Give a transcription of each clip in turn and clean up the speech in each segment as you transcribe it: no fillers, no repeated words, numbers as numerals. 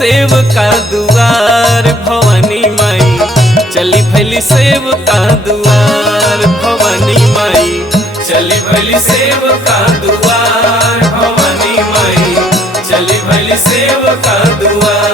सेव का दुआर भवानी माई, चली भैली सेव का दुआर भवानी माई, चली भैली सेव का दुआर भवानी माई, चली भैली सेव का दुआर।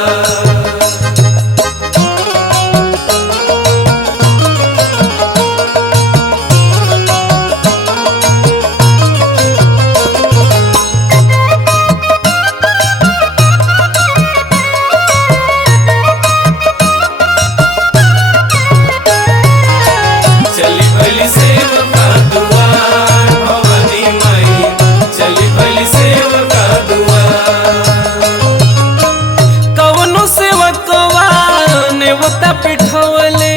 पिठवले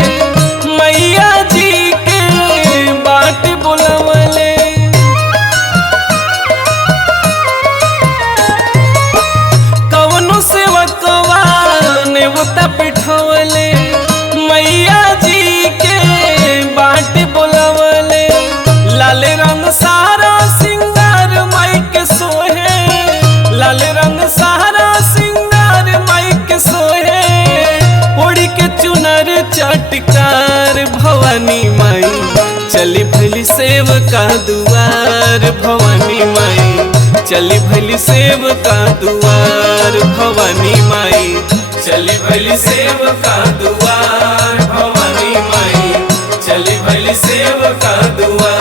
मैया जी के बाट बुलवले, कवनो सेवकवा नेवता पिठवले मैया जी के बाट बुलवले। लाल रंग सारा सिंगार माई के सोहे, लाल रंग सारा सिंगार माई के सोहे, ओढ़ी के चुनर चटकार भवानी माई, चली भैली सेव का दुआर भवानी माई, चली भैली सेव का दुआर भवानी माई, चली भैली सेव का दुआर भवानी माई, चली भैली सेव का दुआर।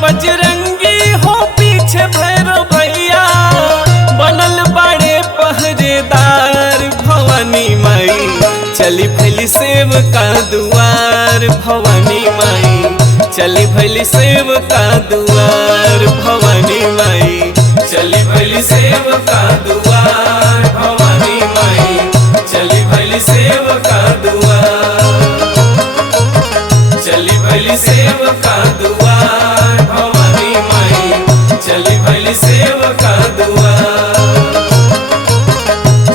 बजरंगी हो पीछे भैरव भैया, बनल बड़े पहरेदार भवानी माई, चली भैली सेव का दुआर भवानी माई, चली भैली सेव का दुआर भवानी माई, चली भैली सेव का दुआर भवानी माई, चली भैली सेव का दुआर, चली भैली सेव का दुआर भवानी माई, चली भैली सेव का दुआर,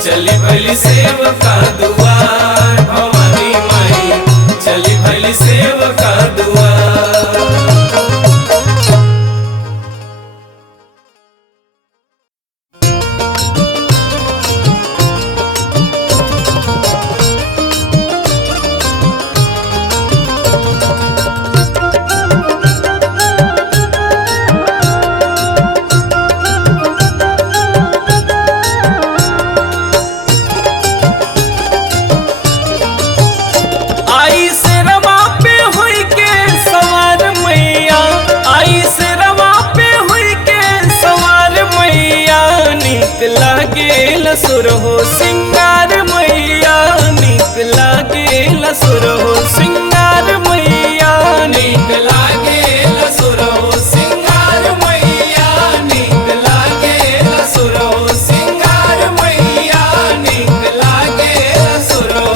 चली भैली सेव का दुआर भवानी माई, चली भैली सेव का दुआर। सुर हो सिंगार मैया, नीक लागेला सुर हो सिंगार मैया, नीक लागेला सुर हो सिंगार मैया, नीक लागेला सुर हो सिंगार मैया, नीक लागेला सुर हो।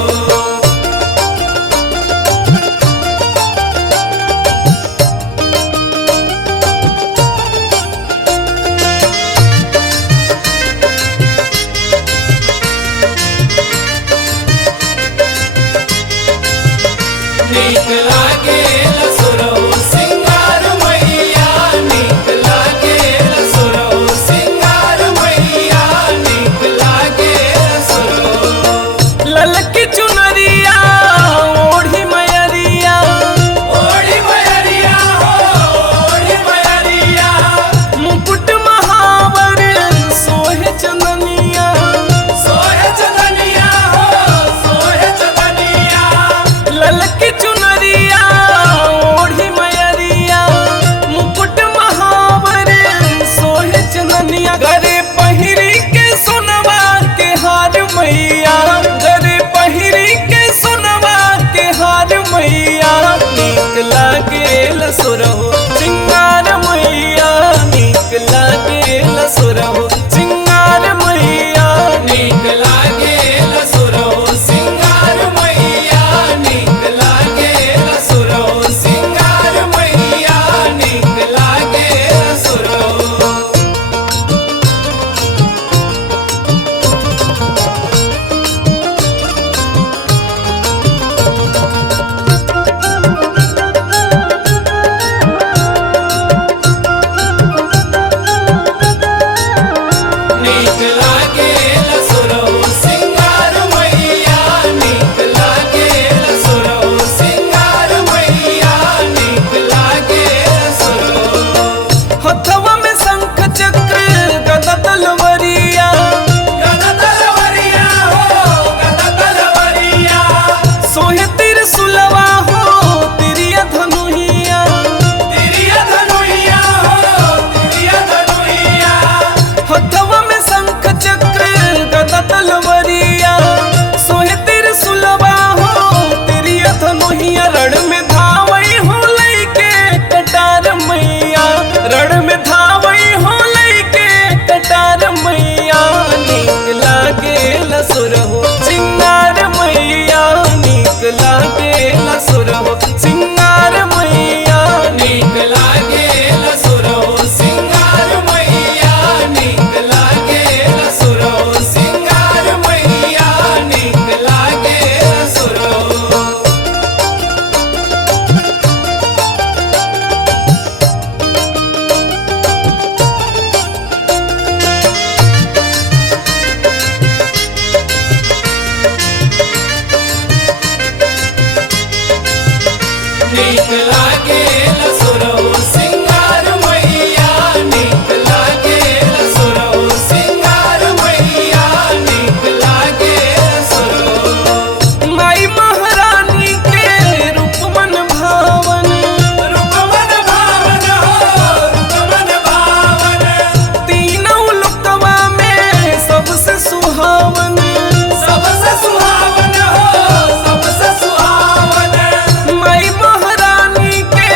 नीक लागेला सुर हो सिंगार मैया, नीक लागेला सुर हो सिंगार मैया, नीक लागेला सुर हो। ललकी चुनरिया ओढ़ी मयरिया, ओढ़ी मयरिया हो ओढ़ी मयरिया, मुकुट महावर सोहे चंदनिया, सोहे चंदनिया हो सोहे चंदनिया, नीक लागे लसुरहु सिंगार मैया नीक लागे लसुरहु सिंगार मैया नीक लागे लसुरहु। माई महारानी के रूप मन भावन हो रूप मन भावन तीनों लोकवा में सबसे सुहावन हो सबसे सुहावन। माई महारानी के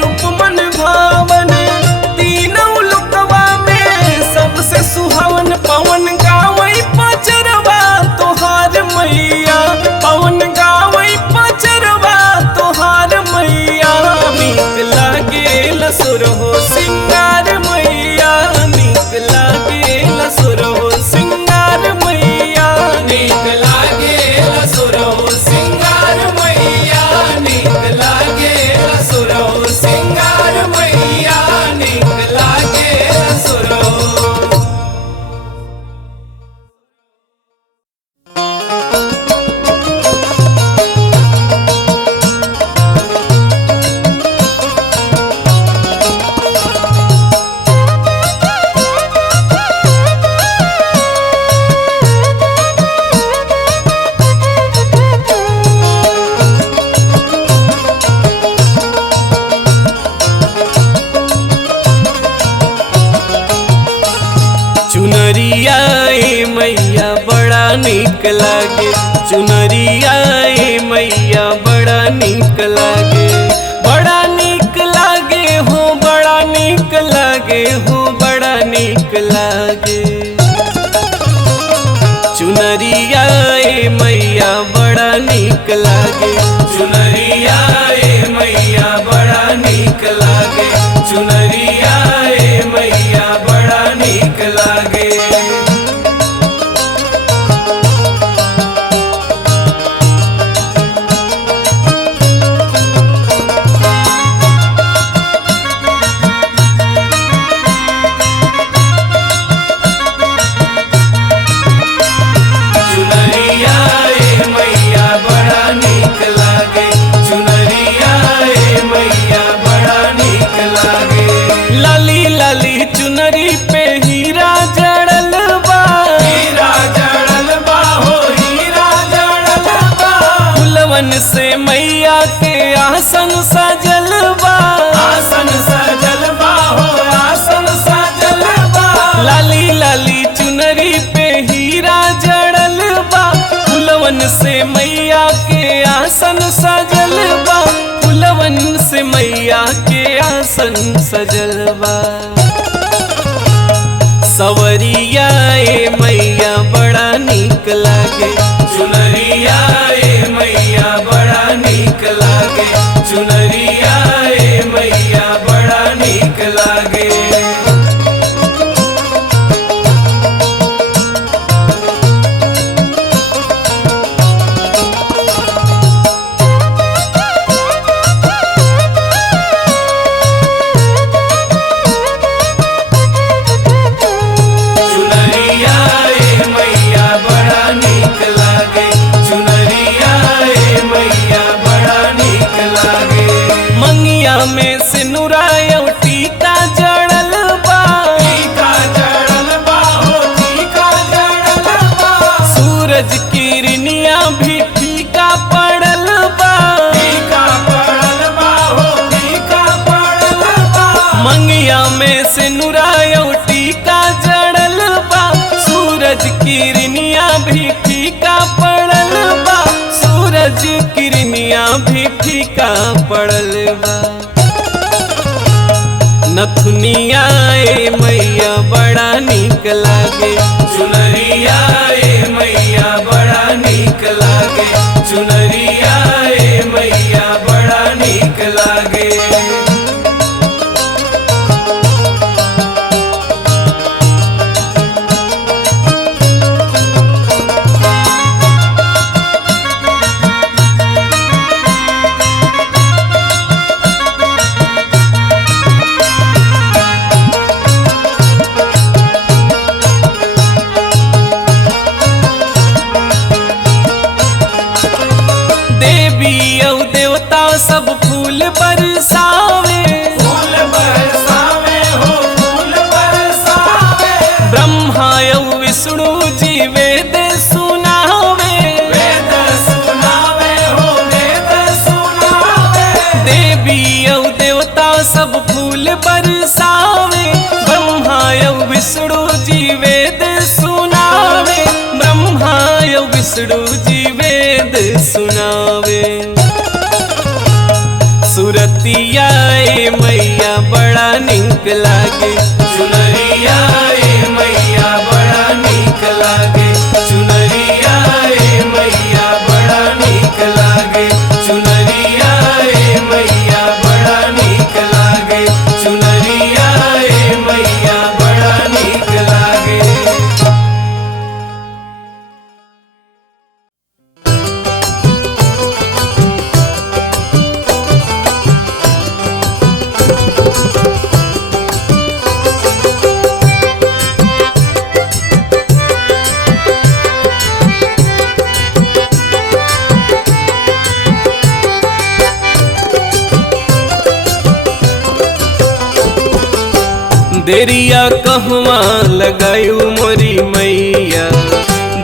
रूप मन भावन तीनों लोकवा में सबसे सुहावन। पवन गावई पचरवा तोहार मैया पवन गावई पचरवा तोहार मैया नीक लागे लसुरहु सिंगार मैया नीक लागे लसुरहु सिंगार मैया नीक लागे लसुरहु सिंगार मैया नीक लागे लसुरहु सिंगार मैया नीक लागे लसुरहु। चुनरिया ए मैया बड़ा नीक लागे चुनरिया ए मैया बड़ा नीक लागे बड़ा नीक लागे हो बड़ा नीक लागे हो बड़ा नीक लागे। चुनरिया ए मैया बड़ा नीक लागे चुनरिया ए मैया बड़ा नीक लागे चुनरिया ए मैया बड़ा नीक लागे। चुनरिया ए मैया बड़ा नीक लागे चुनरिया ए मैया बड़ा नीक लागे। लाली लाली चुनरी पे हीरा जड़ल बा हो हीरा जड़ल बा। फुलवन से मैया के आसन सजल बा आसन सजल बा हो आसन सजल बा। लाली लाली चुनरी पे हीरा जड़ल बा फुलवन से मैया के आसन सजल बा फुलवन से मैया के आसन सजल बा। सवरिया ए मैया बड़ा नीक लागे चुनरिया ए मैया बड़ा नीक लागे चुनरिया ए मैया बड़ा नीक लागे। चुनरिया ए मैया बड़ा नीक लागे चुनरिया ए मैया बड़ा नीक लागे। मंगिया में सिनुराय टीका जड़ल बा हो टीका जड़ल बा। सूरज किरनिया भी फीका पड़ल बा हो फीका पड़ल बा। मंगिया में सिनुराय टीका जड़ल बा सूरज किरनिया भी फीका पड़ल बा सूरज किरनिया भी फीका पड़ल बा। नथुनिया ए मैया बड़ा नीक लागे चुनरिया ए मैया बड़ा नीक लागे चुनरिया ए मैया बड़ा नीक लागे। बरसावे, ब्रह्मा यौ विष्णु जी वेद सुनावे, ब्रह्मा यौ विष्णु जी वेद सुनावे। सुरतिया ए मैया बड़ा नीक लागे, चुनरिया ए मैया बड़ा नीक लागे, चुनरिया ए मैया बड़ा नीक लागे, चुनरिया ए मैया बड़ा नीक लागे, चुनरिया ए मैया बड़ा नीक लागे। देरिया कहवा लगायू मोरी मैया,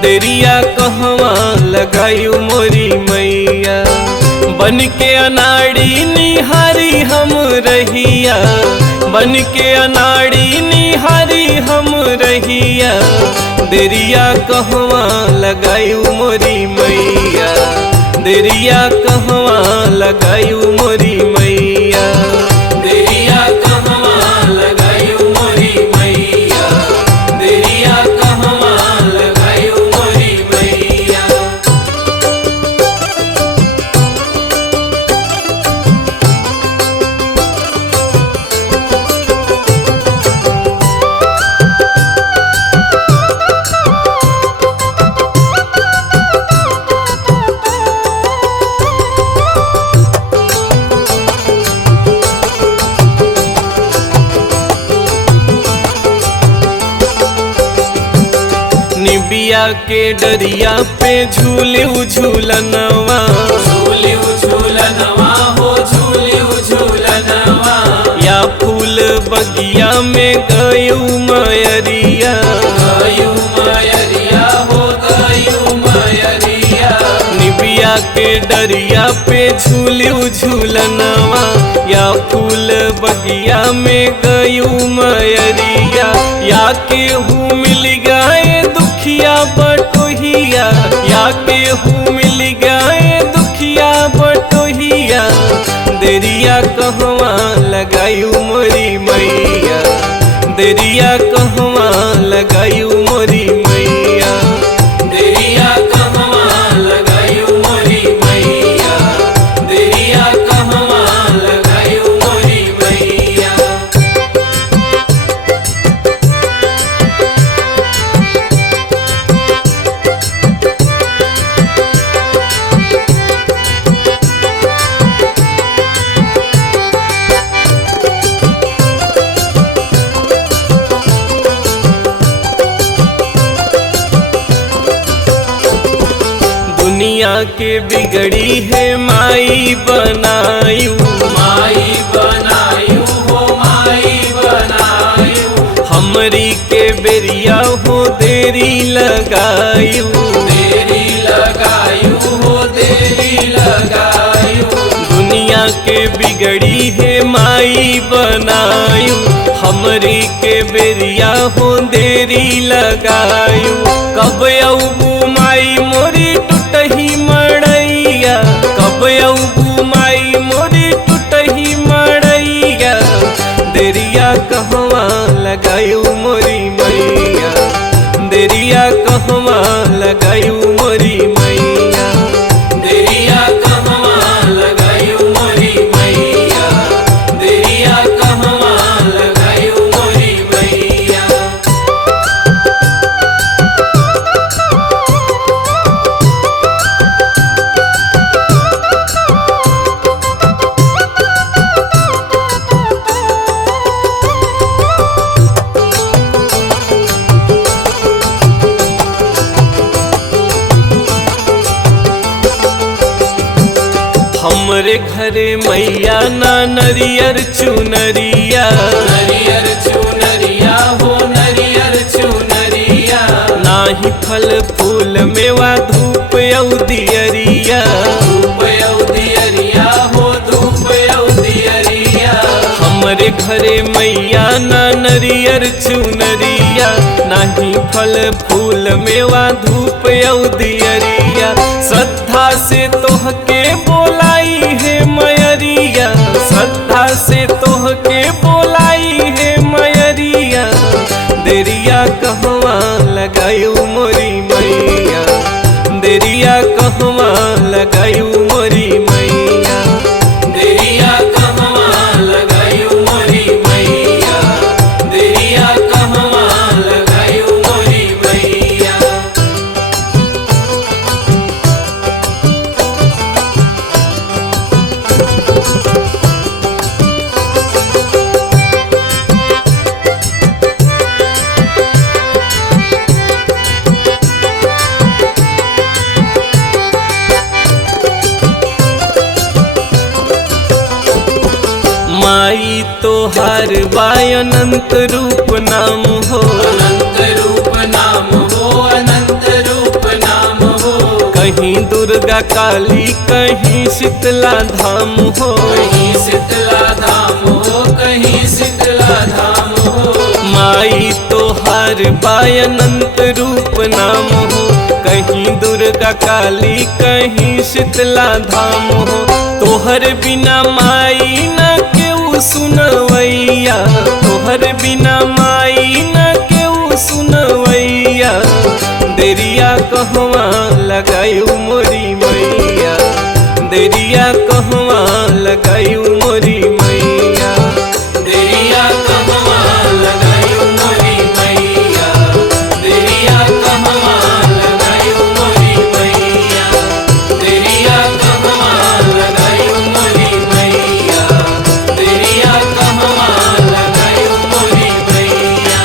देरिया कहवा लगायू मोरी मैया, बन के अनाड़ी निहारी हम रहिया, बन के अनाड़ी निहारी हम रहिया, देरिया कहवा लगायू मोरी मैया, देरिया कहवा लगायू मोरी मैया, देरिया कहवा लगायू मोरी मैया, देरिया कहवा लगायू मोरी मैया। निबिया के डरिया पे झूले झूलनवा, झूले झूलनवा हो झूले झूलनवा, या फूल बगिया में गयू मयरिया, गयू मयरिया हो गयू मयरिया, निबिया के डरिया पे झूले झूलनवा, या फूल बगिया में गयू मयरिया, या केहू मिल गए दुखिया बटोहिया, या केहू मिल गए दुखिया बटोहिया, देरिया कहवा लगायू मोरी मैया, देरिया कहवा लगायू मोरी मैया, देरिया कहवा लगायू मोरी मैया, देरिया कहवा लगायू मोरी मैया। दुनिया के बिगड़ी है माई बनायू, माई बनायू हो माई बनायू, हमरी के बेरिया हो देरी लगायू, देरी लगायू हो देरी लगायू, दुनिया के बिगड़ी है माई बनायू, हमरी के बेरिया हो देरी लगायू, कब अबू माई मोरी टूटही मड़ैया, कब अबू माई मोरी टूटही मड़ैया, देरिया कहवा लगायू मोरी मैया, देरिया कहवा लगायू मोरी मैया, देरिया कहवा लगायू मोरी मैया, देरिया कहवा लगायू मोरी मैया। हमरे घरे मैया ना नरियर चुनरिया, नरियर चुनरिया हो नरियर चुनरिया, नाही फल फूल मेवा धूप दियरिया, धूप दियरिया हो धूप दियरिया, हमरे घरे मैया ना नरियर चुनरिया, नाही फल फूल मेवा धूप दियरिया। श्रद्धा से तोहके बोलाई है मयरिया, श्रद्धा से तोहके बोलाई है मयरिया। देरिया कहवा लगायू मोरी मैया, देरिया कहवा लगायू मोरी मैया, देरिया कहवा लगायू मोरी मैया, देरिया कहवा लगायू मोरी मैया। माई तोहार बाय अनंत रूप नाम हो, अनंत रूप नाम हो, अनंत रूप नाम हो। कहीं दुर्गा काली कहीं शीतला धाम हो, कहीं शीतला धाम हो, कहीं शीतला धाम हो। माई तोहार बाय अनंत रूप नाम हो, कहीं दुर्गा काली कहीं शीतला धाम हो। तोहर बिना माई न केहू सुनवैया, तोहर बिना माई न केहू सुनवैया। देरिया कहवा लगायू मोरी मैया, देरिया कहवा लगायू मोरी मैया, देरिया कहवा लगायू मोरी मैया, देरिया कहवा लगायू मोरी मैया, देरिया कहवा लगायू मोरी मैया, देरिया कहवा लगायू मोरी मैया,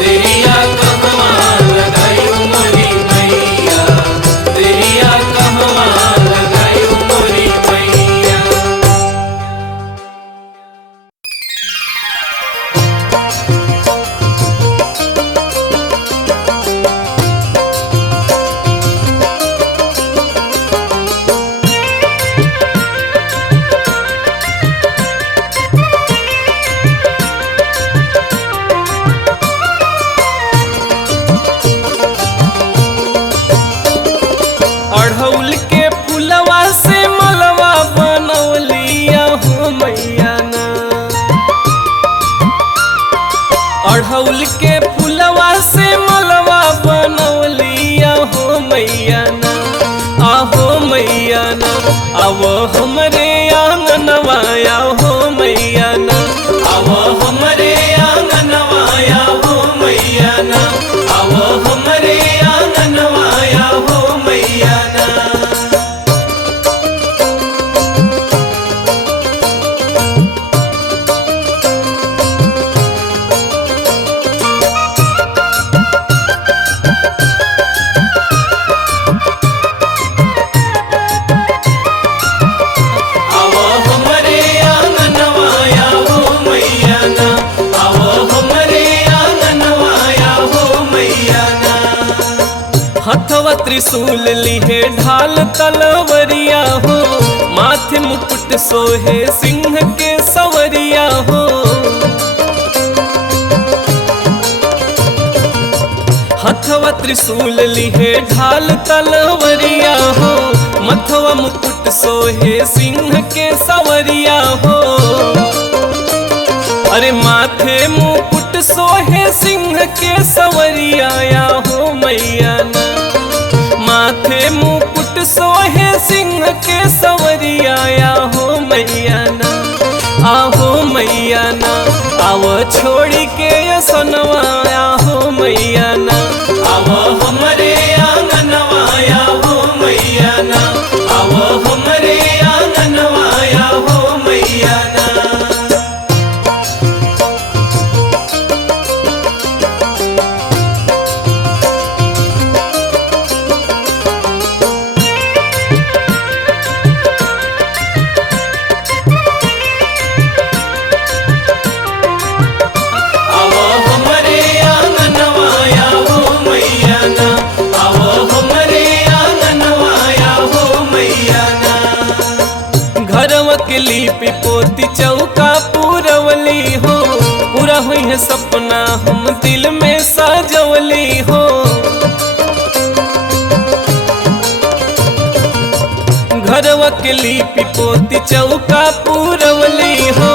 देरिया कहवा लगायू मोरी मैया, देरिया कहवा लगायू मोरी मैया। अढ़ौल के फुलवा से मलवा बनौलिया हो मैया ना, अढ़ौल के फुलवा से मलवा बनौलिया हो मैया ना। आहो मैया ना, आवो हमरे आंगनवा हो मैया ना, आवो हमरे आंगनवा हो मैया ना, आवो हमरे आंगनवा हो मैया ना। आवो हमरे आंगनवा हो मैया ना, आवो हमरे आंगनवा हो मैया ना। हथवा त्रिशूल लिहे ढाल तलवरिया हो, माथे मुकुट सोहे सिंह के सवरिया हो। हथवा त्रिशूल लिहे ढाल तलवरिया हो, मथवा मुकुट सोहे सिंह के सवरिया हो। अरे माथे मुकुट सोहे सिंह के सवरिया हो मैया ना, माथे मुकुट सोहे सिंह के सवरिया हो मैया ना। आहो मैया ना, आवो छोड़ी के असनवा हो मैया ना, आवो हमरे आंगनवा हो मैया ना, आवो हमरे आंगनवा हो मैया ना। लिपि पोती चौका पुरवली है सपना हम दिल में सजवली हो। घरवा के लिपि पोती चौका पुरवली हो।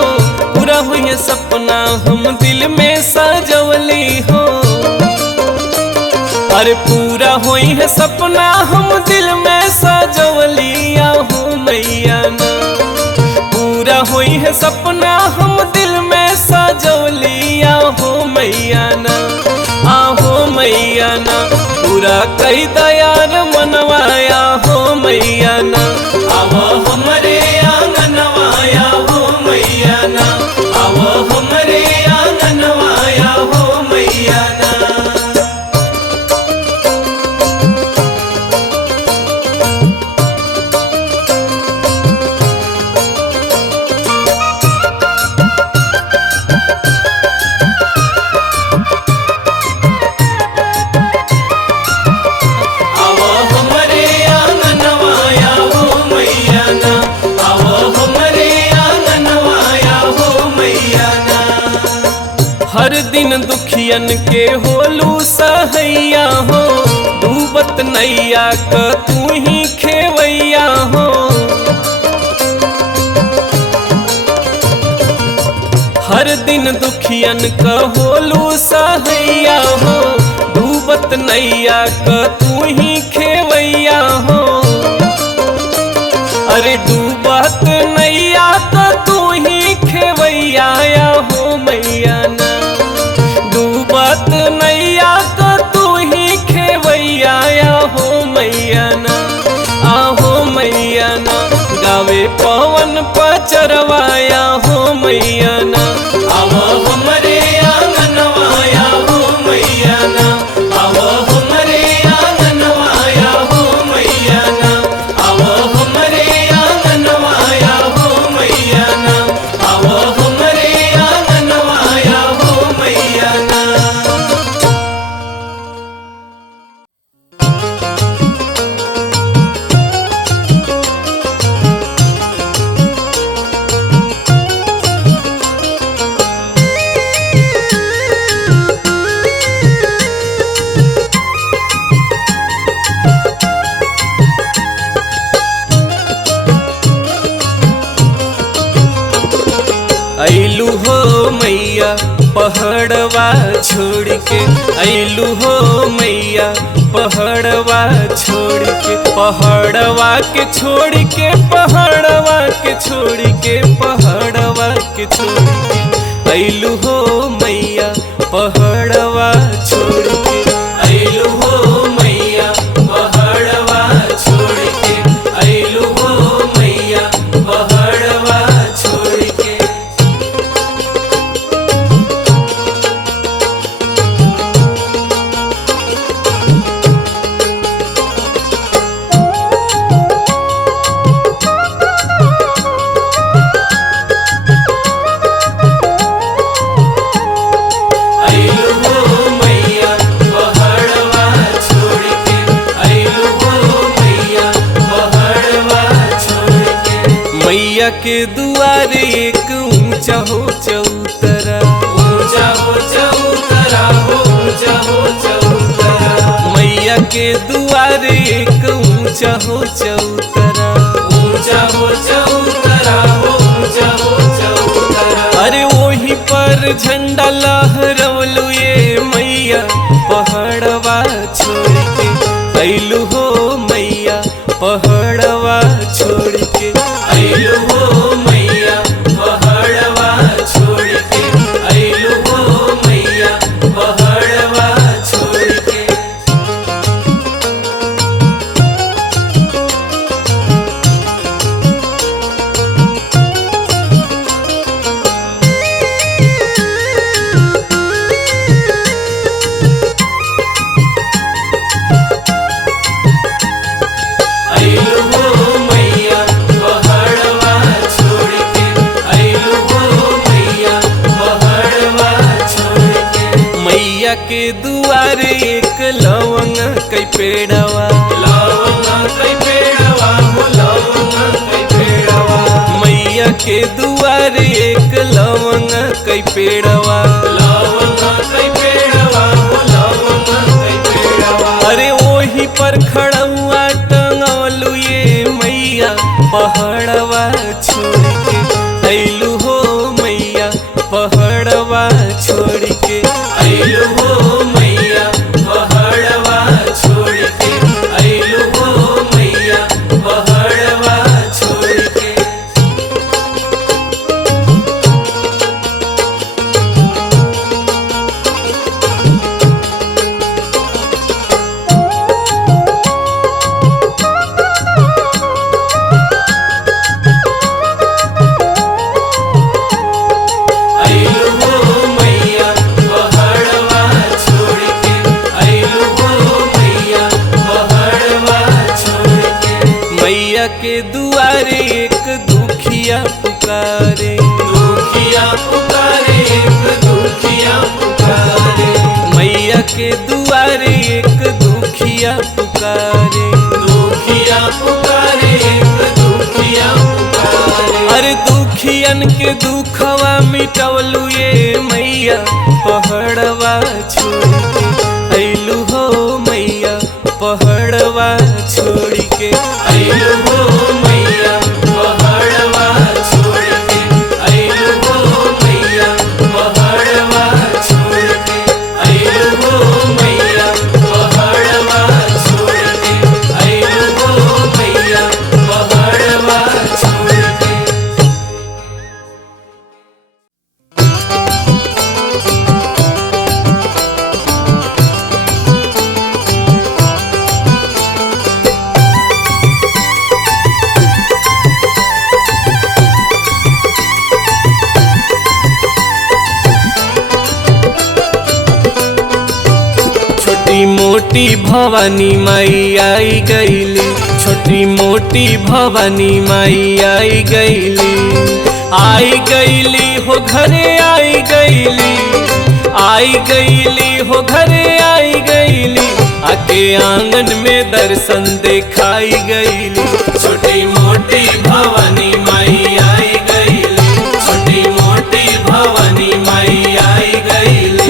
पूरा हुई है सपना हम दिल में सजवली हो। अरे पूरा हुई है सपना हम दिल में सजवली आहो मैया ना। पूरा हुई है सपना हम दिल में सजवली आहो मैया ना। आहो मैया ना पूरा कई दयार मनवाया हो मैया ना। आवा हमरे आंगनवाया हो मैया ना। आवा हमरे आंगनवाया हो मैया ना। हर दिन दुखियन के होलू सहैया हो। डूबत नैया क तू ही खेवैया हो। हर दिन दुखियन क होलू सहैया हो। डूबत नैया क तू ही खेवैया हो। अरे डूबत नैया क तू ही खेवैया हो मैया ना। डूबत नैया क तू ही खेवैया हो मैया ना। आहो मैया ना गावे पवन पचरवाया हो मैया ना। आवा हमरे आंगनवाया हो मैया ना। आवा हमरे आंगनवाया हो मैया ना। आवा हमरे आंगनवाया हो मैया ना। आवा हमरे आंगनवाया हो मैया ना। ऐलू हो मैया पहाड़वा छोड़ के। ऐलू हो मैया पहाड़वा छोड़ के। पहाड़वा के छोड़ के पहाड़वा के छोड़ के पहाड़वा के छोड़ के। ऐलू हो मैया पहाड़वा छोड़ के। ऐलू हो मैया पहाड़वा छोड़ के। ऐलू हो मैया पहाड़वा छोड़ के। मैया के दुआरे एक ऊंचा हो चौतरा। ऊंचा हो चौतरा हो ऊंचा हो चौतरा। मैया के दुआरे एक ऊंचा हो चौतरा। ऊंचा हो चौतरा हो ऊंचा हो चौतरा। अरे वहीं पर झंडा लहरवलू ये मैया पहाड़वा छोड़ के। ऐलू हो मैया पहाड़वा छोड़ के। ऐलू हो मैया पहाड़वा छोड़ के। ऐलू हो मैया पहाड़वा छोड़ के। के दुआरे एक लवंग कई पेड़वा। लवंग कई पेड़वा हो लवंग कई पेड़वा। मैया के दुआरे एक लवंग कई पेड़वा। पर खड़ुआ टंगलू ये मैया पहाड़वा छोड़ के अइलू हो मैया पहाड़वा छोड़ के अइलू हो मैया पहाड़वा छोड़ के अइलू हो मैया पहाड़वा छोड़ के। के दुआरे एक दुखिया पुकारे दुखिया पुकारे एक दुखिया पुकारे मैया के दुआरे एक दुखिया पुकारे दुखिया पुकारे एक दुखिया पुकारे। अरे दुखियन के दुखवा मिटवलू ये मैया पहाड़वा छोड़ के अइलू हो मैया पहाड़वा छोड़ के अइलू हो मैया पहाड़वा छोड़ के अइलू हो मैया पहाड़वा छोड़ के अइलू हो मैया पहाड़वा छोड़ के अइलू हो मैया पहाड़वा छोड़ के। छोटी मोटी भवानी माई आई गईली छोटी मोटी भवानी माई आई गईली हो घरे आई गईली हो घरे आई गईली आके आंगन में दर्शन दिखाई गईली छोटी मोटी भवानी माई आई गईली छोटी मोटी भवानी माई आई गईली।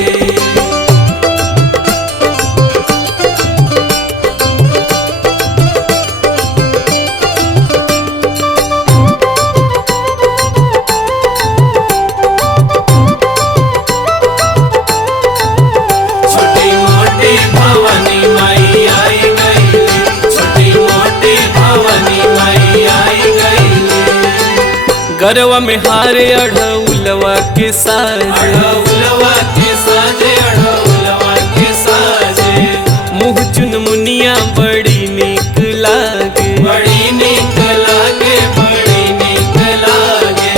गरवा में हारे अढ़उलवा के साजे अढ़उलवा के साजे अढ़उलवा के साजे मुँह चुन मुनिया बड़ी नीक लागे बड़ी नीक लागे बड़ी नीक लागे।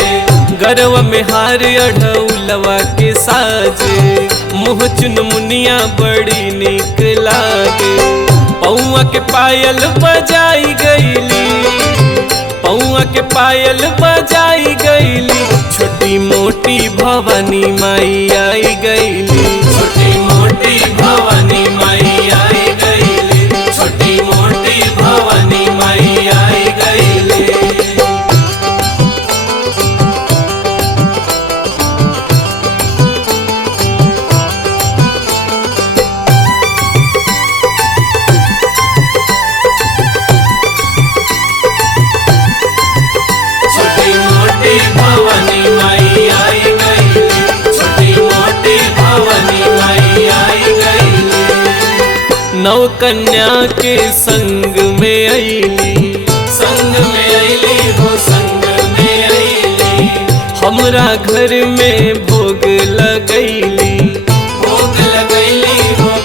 गरवा में हारे अढ़उलवा के साजे मुँह चुन मुनिया बड़ी नीक लागे। पौआ के पायल बजाई गईली पौआ के पायल बजाई गईली छोटी मोटी भवानी माई आई गईली छोटी मोटी भवानी माई आई गईली छोटी मोटी भवानी माई आई गईली। नव कन्या के संग में अइली हो संग में अइली हमरा घर में भोग लगैली हो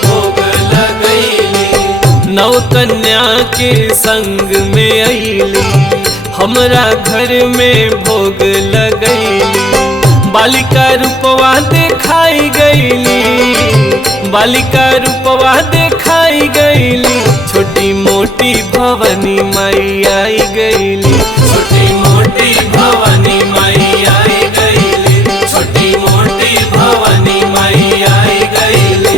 भोग लगैली। नव कन्या के संग में अइली हमरा घर में भोग लगैली बालिका रूपवा दिखाई गईली बालिका रूपवा दिखाई गईली छोटी मोटी भवानी माई आई गईली छोटी मोटी भवानी माई आई गईली छोटी मोटी भवानी माई आई गईली।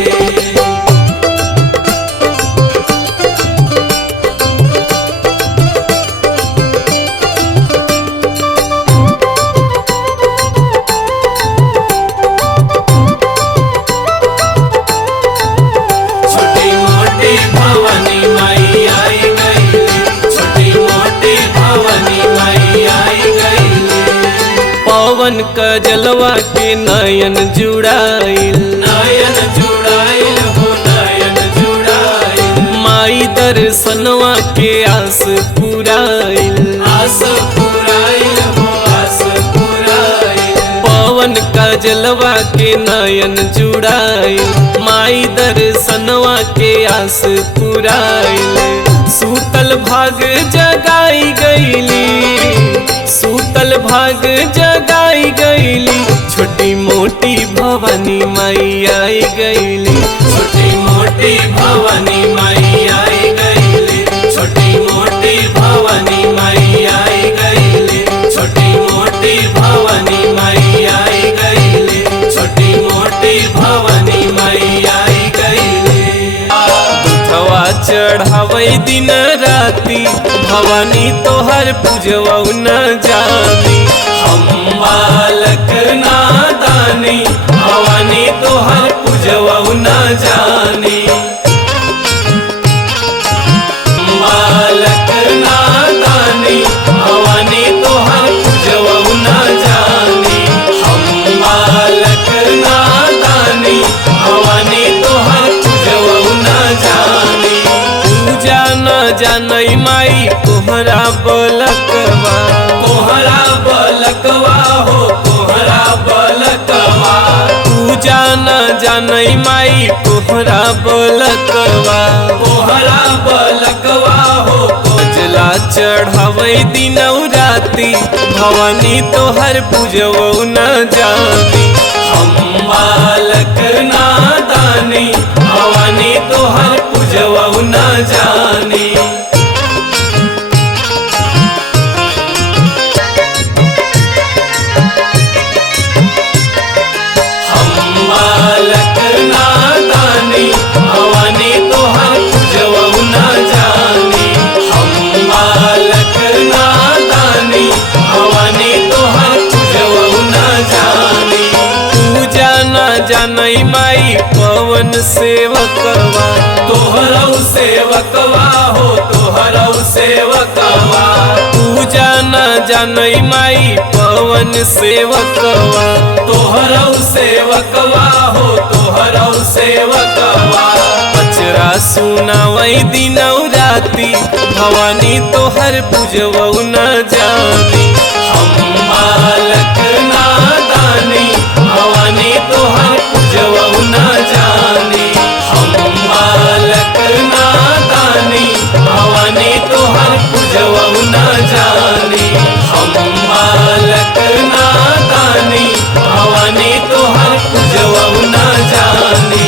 छोटी मोटी भवानी माई का जलवा के नयन जुड़ाइल, नयन जुड़ाइल हो नयन जुड़ाइल। माई दर्शनवा के आस पुराइल, आस पुराइल हो आस पुराइल। पवन का जलवा के नयन जुड़ाइल, माई दर्शनवा के आस पुराइल। सूतल भाग जगाई गईली, सूतल भाग जगाई गईली। छोटी मोटी भवानी माई आई गईली, छोटी मोटी भवानी माई आई गईली। छोटी मोटी भवानी माई आई गईली, छोटी मोटी भवानी माई आई गईली। छोटी मोटी भवानी माई आई गईली। दूधवा चढ़ावे दिन राती, भवानी तोहर पूजवा न जानी। हम बालक नादानी, भवानी तोहर पूजवा न जानी। बालक नादानी, भवानी तोहर पूजवा न जानी। हम बालक नादानी, भवानी तोहर पूजवा न जानी। पूजा न जानई माई कोहरा बलकवा, कोहरा बलकवा हो कोहरा बलकवा। पूजा न जानई माई कोहरा बलकवा, कोहरा बलकवा हो। कोजला चढ़ावे दिन राती, भवानी तोहर पूजवा न जानी। हम बालक नादानी, भवानी तोहर पूजवा न जानी। बालक नादानी, भवानी तोहर पूजवा न जानी। हम बालक नादानी, भवानी तोहर पूजवा न जानी। पूजा न जानई माई पवन सेवकवा, तोहरौ सेवकवा हो तोहरौ सेवकवा। पूजा न जानई माई पवन सेवकवा, तोहरौ सेवकवा हो तोहरौ सेवकवा। पचरा सुनावई दिन राती, भवानी तोहर पूजवा न जानी। हम बालक नादानी, भवानी तोहर पूजवा न जानी। हम बालक नादानी, भवानी तोहर पूजवा न जानी। हम बालक नादानी, भवानी तोहर पूजवा न जानी।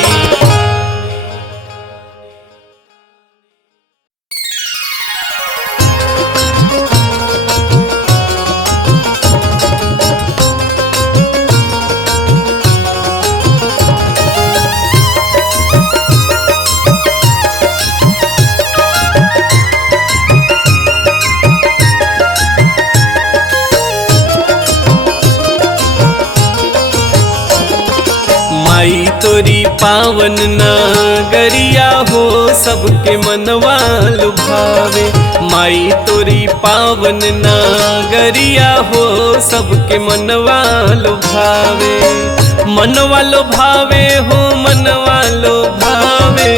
माई तोरी पावन नगरिया हो, सबके मनवा लुभावे। माई तोरी पावन नगरिया हो, सबके मनवा लुभावे। मनवा लुभावे हो मनवा लुभावे,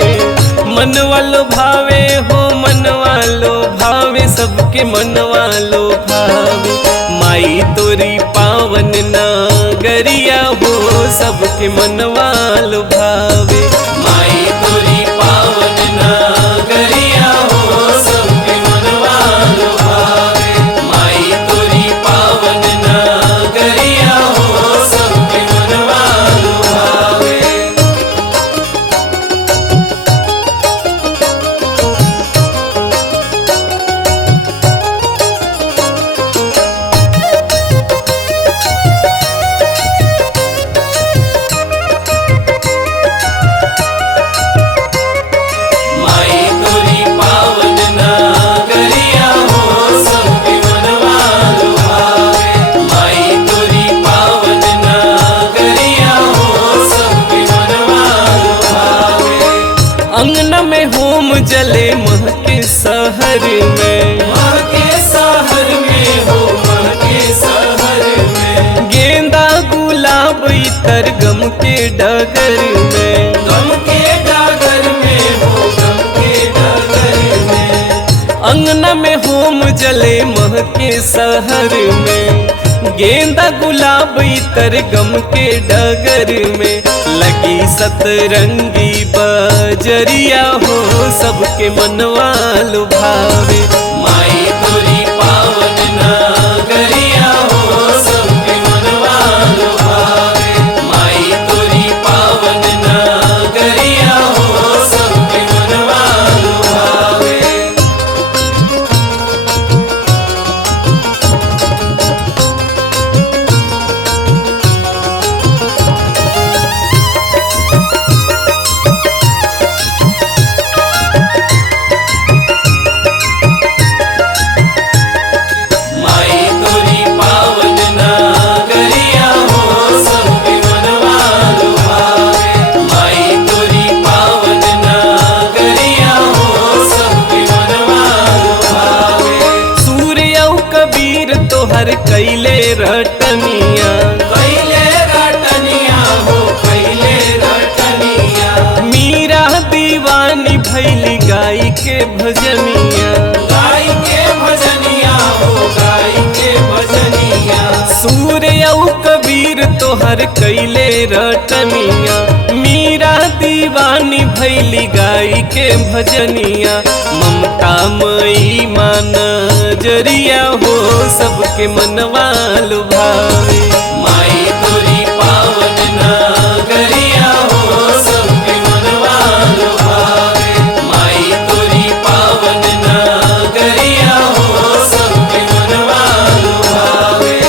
मनवा लुभावे हो मनवा लुभावे। सबके मनवा लुभावे। माई तोरी पावन नगरिया हो, सबके मनवा लुभावे। माई तोरी पावन नगरिया हो, सबके मनवा लुभावे। माई तोरी पावन नगरिया हो, सबके मनवा लुभावे। तर गम के डगर में, गम के डगर में हो, गम के डगर में। अंगना में होम जले महके शहर में, गेंदा गुलाब इतर गम के डगर में। लगी सतरंगी बजरिया हो, सबके मनवा लुभावे। माई तोरी पावन नगरिया हो, सबके मनवा लुभावे। माई तोरी पावन नगरिया हो, सबके मनवा लुभावे। माई तोरी पावन नगरिया हो, सबके मनवा लुभावे। माई तोरी पावन नगरिया हो, सबके मनवा लुभावे। सूर्य कबीर तोहर कैले रटनिया, कैले रटनिया हो, कैले रटनिया। मीरा दीवानी भैली गाई के भजनिया। गाय के भजनिया हो, गाय के भजनिया। सूर्य कबीर तोहर कैले रटनिया, मीरा दीवानी भैली गाई के भजनिया। ममता मई मान जरिया हो, सबके मनवा लुभावे। माई तोरी पावन नगरिया हो, सबके मनवा लुभावे। माई तोरी पावन नगरिया हो, सबके मनवा लुभावे।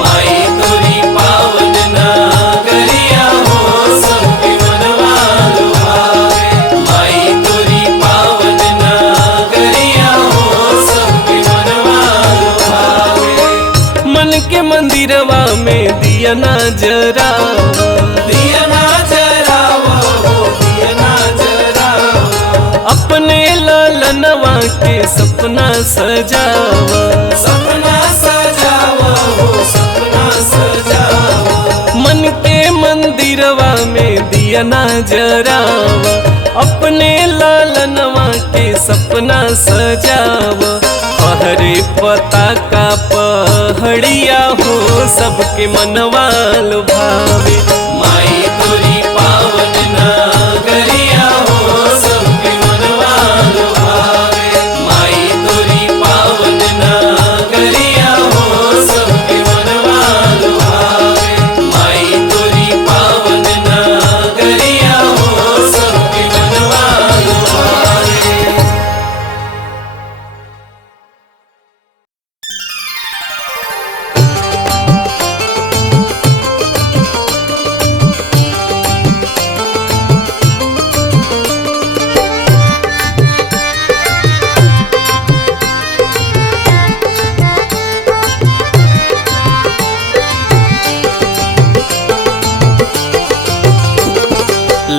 माई तोरी पावन नगरिया हो, सबके मनवा लुभावे। माई तोरी पावन नगरिया हो, सबके मनवा लुभावे। मन के मंदिरवा में दिया ना जरा, दिया ना जरावा हो, दिया ना जरावा। अपने लालनवा के सपना सजावा। सपना सजावा हो, सपना सजावा। मन के मंदिरवा में दिया ना जरावा, अपने लालनवा के सपना सजावा। पहरे पता का पहड़िया हो, सबके मनवा लुभावे। माई तोरी पावन नगरिया हो, सबके मनवा लुभावे। माई तोरी पावन नगरिया हो, सबके मनवा लुभावे। माई तोरी पावन नगरिया हो, सबके मनवा लुभावे।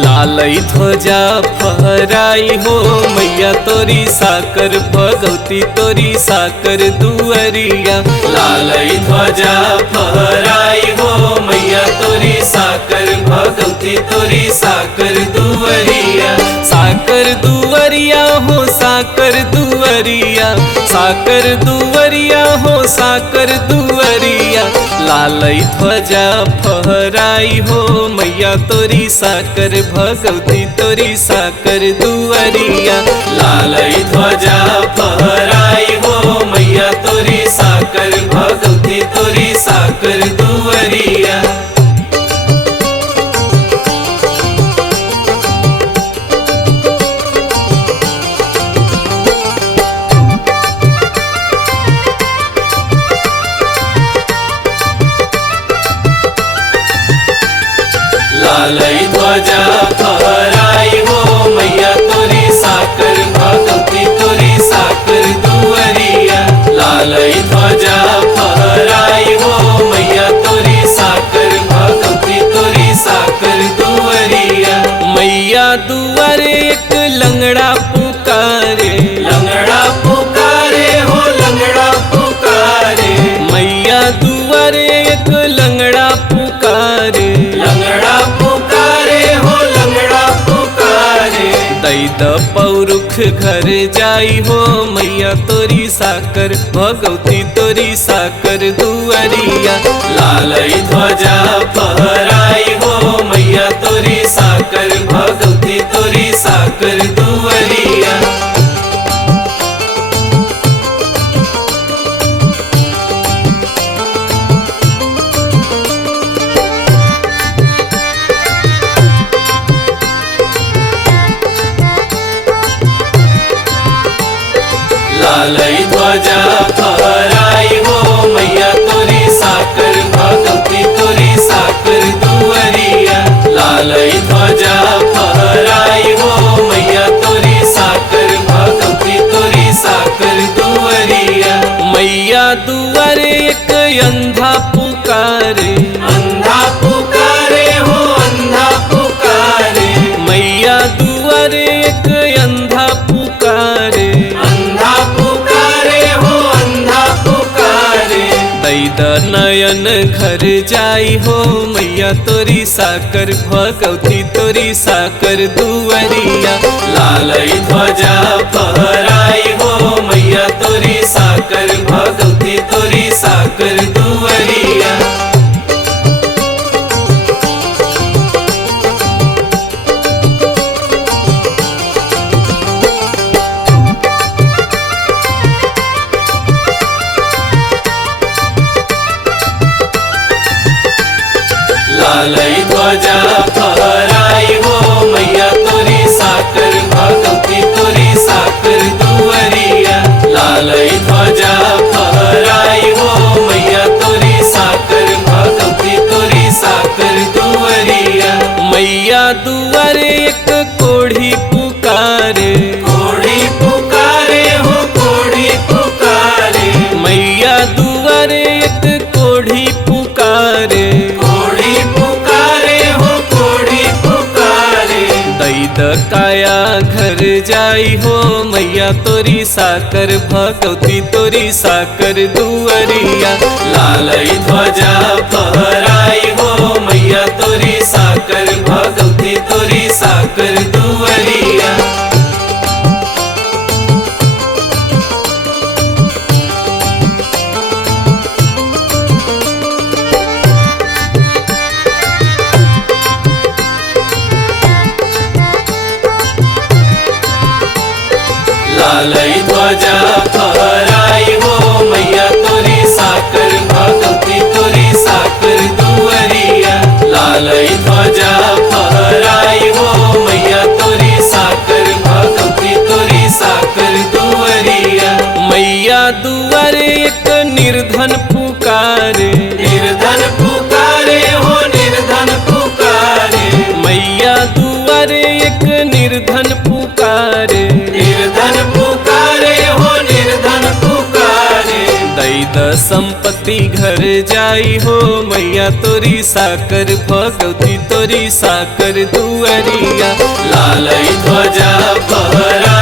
लालई ध्वजा फहराई हो, मैया तोरी साकर भगवती तोरी साकर दुअरिया। लालई ध्वजा फहराई हो, मैया तोरी साकर भगवती तोरी साकर दुअरिया। साकर दुअरिया हो, साकर दुअरिया, साकर दुअरिया हो, साकर दुअरिया। लालई ध्वजा फहराई हो, मैया तोरी साकर भगवती तोरी साकर दुअरिया। लालई ध्वजा फहराई हो, मैया तोरी साकर भगवती तोरी साकर दुअरिया। लालई ध्वजा फहराई हो, मैया तोरी साकर भगवती तोरी साकर दुअरिया। लालई ध्वजा फहराई हो, एक लंगड़ा पुकारे, लंगड़ा पुकारे हो लंगड़ा पुकारे, मैया दुआरे एक लंगड़ा पुकारे, लंगड़ा पुकारे हो लंगड़ा पुकारे। दैद पौरुख घर जाई हो मैया तोरी साकर, भगवती तोरी साकर दुआरिया। लालई ध्वजा फहराई हो मैया तोरी साकर, भगवती तोरी साकर दुआरिया। लालई ध्वजा फहराई हो मैया तोरी साकर, भगवती तोरी साकर दुआरिया। लालई ध्वजा फहराई हो मैया तोरी साकर, भगवती तोरी साकर दुआरिया। मैया दुआरे एक अंधा पुकारे, अंधा पुकारे हो अंधा पुकारे, मैया दुआरे एक अंधा पुकारे, अंधा पुकारे हो अंधा पुकारे। दैद नयन घर जाई हो मैया तोरी साकर, भगवती तोरी साकर दुआरिया। लालई ध्वजा फहराई हो मैया तोरी साकर, भगवती तोरी साकर दुआरिया। लालई ध्वजा फहराई हो मैया तोरी साकर, भगवती तोरी साकर दुआरिया। लालई ध्वजा फहराई हो मैया तोरी साकर, भगवती तोरी साकर दुआरिया। मैया दुआरे एक कोढ़ी पुकारे, कोढ़ी पुकारे हो कोढ़ी पुकारे, मैया दुआरे एक कोढ़ी पुकारे, कोढ़ी पुकारे हो कोढ़ी पुकारे। दैद काया घर जाई हो मैया तोरी साकर, भगवती तोरी साकर दुआरिया। लालई ध्वजा फहराई हो मैया तोरी साकर, भगवती तोरी साकर दुआरिया। लालई ध्वजा फहराई हो मैया तोरी साकर, भगवती तोरी साकर दुआरिया। लालई ध्वजा फहराई हो मैया तोरी साकर, भगवती तोरी साकर दुआरिया। मैया दुआरे एक निर्धन पुकारे, निर्धन पुकारे हो निर्धन पुकारे, मैया दुआरे एक निर्धन पुकारे, निर्धन पुकारे हो निर्धन पुकारे। दैद संपत्ति घर जाई हो मैया तोरी साकर, भगवती तोरी साकर दुआरिया। लालई ध्वजा फहराई